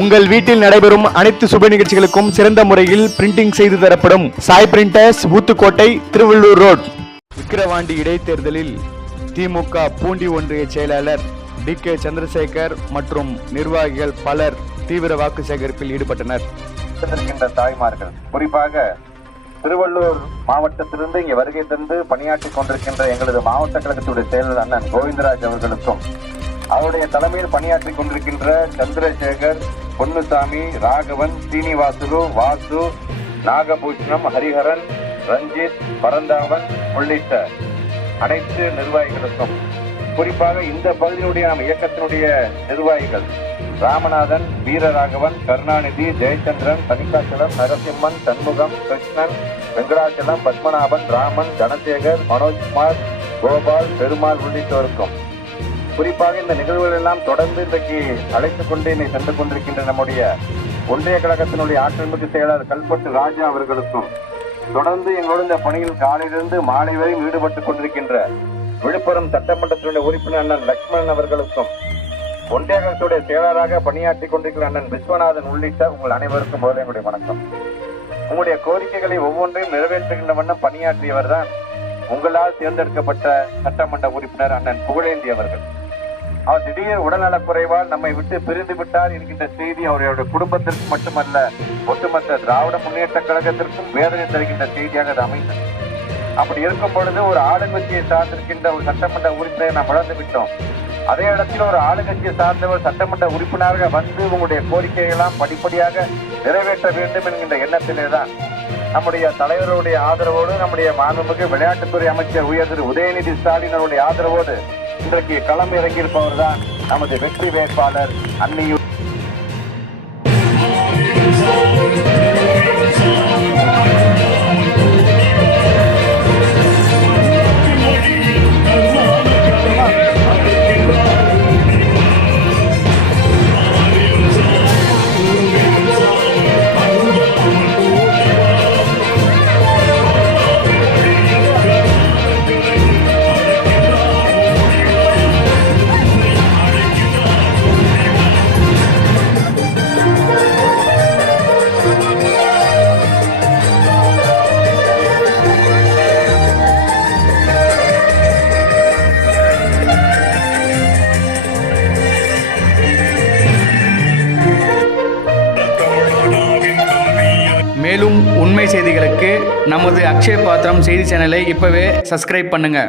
உங்கள் வீட்டில் நடைபெறும் அனைத்து சுப நிகழ்ச்சிகளுக்கும் சிறந்த முறையில் பிரிண்டிங் செய்து தரப்படும் சாய் பிரிண்டர்ஸ், ஊத்துக்கோட்டை, திருவள்ளூர் ரோட். விக்கிரவாண்டி இடைத்தேர்தலில் திமுக பூண்டி ஒன்றிய செயலாளர் DK சந்திரசேகர் மற்றும் நிர்வாகிகள் பலர் தீவிர வாக்கு சேகரிப்பில் ஈடுபட்டனர். தாய்மார்கள், குறிப்பாக திருவள்ளூர் மாவட்டத்திலிருந்து இங்கே வருகை தந்து பணியாற்றிக் கொண்டிருக்கின்ற எங்களது மாவட்ட கழகத்துடைய செயலர் அண்ணன் கோவிந்தராஜ் அவர்களுக்கும், அவருடைய தலைமையில் பணியாற்றிக் கொண்டிருக்கின்ற சந்திரசேகர், பொன்னுசாமி, ராகவன், சீனிவாசுலு, வாசு, நாகபூஷணம், ஹரிஹரன், ரஞ்சித், பரந்தாவன் உள்ளிட்ட அனைத்து நிர்வாகிகளுக்கும், குறிப்பாக இந்த பகுதியினுடைய நம் இயக்கத்தினுடைய நிர்வாகிகள் ராமநாதன், வீரராகவன், கருணாநிதி, ஜெயச்சந்திரன், தனிகாச்சலம், நரசிம்மன், சண்முகம், கிருஷ்ணன், வெங்கடாச்சலம், பத்மநாபன், ராமன், தனசேகர், மனோஜ்குமார், கோபால், பெருமாள் உள்ளிட்டோருக்கும், குறிப்பாக இந்த நிகழ்வுகள் எல்லாம் தொடர்ந்து இன்றைக்கு அழைத்துக் கொண்டு என்னை சென்று கொண்டிருக்கின்ற நம்முடைய ஒன்றிய கழகத்தினுடைய ஆற்றல்மிகு செயலாளர் கல்பட்டு ராஜா அவர்களுக்கும், தொடர்ந்து எங்களோடு இந்த பணியில் காலையிலிருந்து மாலை வரை ஈடுபட்டுக் கொண்டிருக்கின்ற விழுப்புரம் சட்டமன்றத்தினுடைய உறுப்பினர் அண்ணன் லட்சுமணன் அவர்களுக்கும், ஒன்றிய கழகத்துடைய செயலாளராக பணியாற்றிக் கொண்டிருக்கிற அண்ணன் விஸ்வநாதன் உள்ளிட்ட உங்கள் அனைவருக்கும் முதல்ல என்னுடைய வணக்கம். உங்களுடைய கோரிக்கைகளை ஒவ்வொன்றையும் நிறைவேற்றுகின்ற வண்ணம் பணியாற்றியவர் தான் உங்களால் தேர்ந்தெடுக்கப்பட்ட சட்டமன்ற உறுப்பினர் அண்ணன் புகழேந்தி அவர்கள். அவர் திடீர் உடல்நலக் குறைவால் நம்மை விட்டு பிரிந்து விட்டார் என்கின்ற செய்தி அவருடைய குடும்பத்திற்கு மட்டுமல்ல, ஒட்டுமொத்த திராவிட முன்னேற்ற கழகத்திற்கும் வேதனை தருகின்ற செய்தியாக அது அமைந்தது. அப்படி இருக்கும் பொழுது ஒரு ஆளுங்கட்சியை சார்ந்திருக்கின்ற ஒரு சட்டமன்ற உறுப்பினரை நாம் வளர்ந்து விட்டோம். அதே இடத்தில் ஒரு ஆளுங்கட்சியை சார்ந்தவர் சட்டமன்ற உறுப்பினராக வந்து உங்களுடைய கோரிக்கைகளாம் படிப்படியாக நிறைவேற்ற வேண்டும் என்கின்ற எண்ணத்திலே தான் நம்முடைய தலைவருடைய ஆதரவோடு, நம்முடைய மாண்புமிகு விளையாட்டுத்துறை அமைச்சர் உயர் திரு உதயநிதி ஸ்டாலின் அவருடைய ஆதரவோடு இன்றைக்கு களம் இறங்கியிருப்பவர் தான் நமது வெற்றி வேட்பாளர் அன்னியூர். மேலும் உண்மை செய்திகளுக்கு நமது அக்ஷய பாத்திரம் செய்தி சேனலை இப்பவே சப்ஸ்கிரைப் பண்ணுங்க.